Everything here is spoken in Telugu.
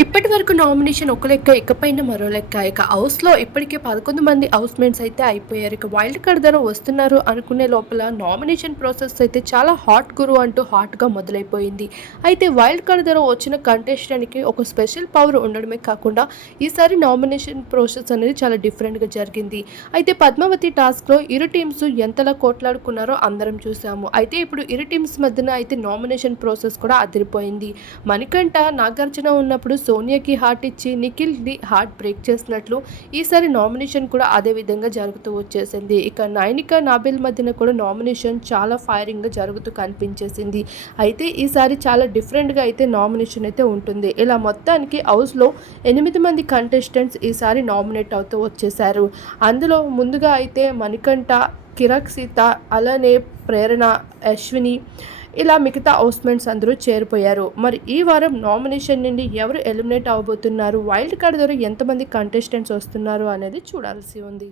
ఇప్పటి వరకు నామినేషన్ ఒక లెక్క ఇకపైన మరో లెక్క. ఇక హౌస్లో ఇప్పటికే పదకొండు మంది హౌస్ మేట్స్ అయితే అయిపోయారు. ఇక వైల్డ్ కార్డ్ ధర వస్తున్నారు అనుకునే లోపల నామినేషన్ ప్రాసెస్ అయితే చాలా హాట్ గురు అంటూ హాట్గా మొదలైపోయింది. అయితే వైల్డ్ కార్డ్ ధర వచ్చిన కంటెస్టెంట్కి ఒక స్పెషల్ పవర్ ఉండడమే కాకుండా ఈసారి నామినేషన్ ప్రాసెస్ అనేది చాలా డిఫరెంట్గా జరిగింది. అయితే పద్మావతి టాస్క్లో ఇరు టీమ్స్ ఎంతలా కోట్లాడుకున్నారో అందరం చూసాము. అయితే ఇప్పుడు ఇరు టీమ్స్ మధ్యన అయితే నామినేషన్ ప్రాసెస్ కూడా అదిరిపోయింది. మణికంఠ నాగార్జున ఉన్నప్పుడు సోనియాకి హార్ట్ ఇచ్చి నిఖిల్ని హార్ట్ బ్రేక్ చేసినట్లు ఈసారి నామినేషన్ కూడా అదే విధంగా జరుగుతూ వచ్చేసింది. ఇక నైనిక నాబిల్ మధ్యన కూడా నామినేషన్ చాలా ఫైరింగ్గా జరుగుతూ కనిపించేసింది. అయితే ఈసారి చాలా డిఫరెంట్గా అయితే నామినేషన్ అయితే ఉంటుంది. ఇలా మొత్తానికి హౌస్లో ఎనిమిది మంది కంటెస్టెంట్స్ ఈసారి నామినేట్ అవుతూ వచ్చేసారు అందులో ముందుగా అయితే మణికంఠ కిరక్ సీత అలానే ప్రేరణ అశ్విని ఇలా మిగతా హౌస్మెంట్స్ అందరూ చేరిపోయారు. మరి ఈ వారం నామినేషన్ నుండి ఎవరు ఎలిమినేట్ అవబోతున్నారు? వైల్డ్ కార్డ్ ద్వారా ఎంతమంది కంటెస్టెంట్స్ వస్తున్నారు అనేది చూడాల్సి ఉంది.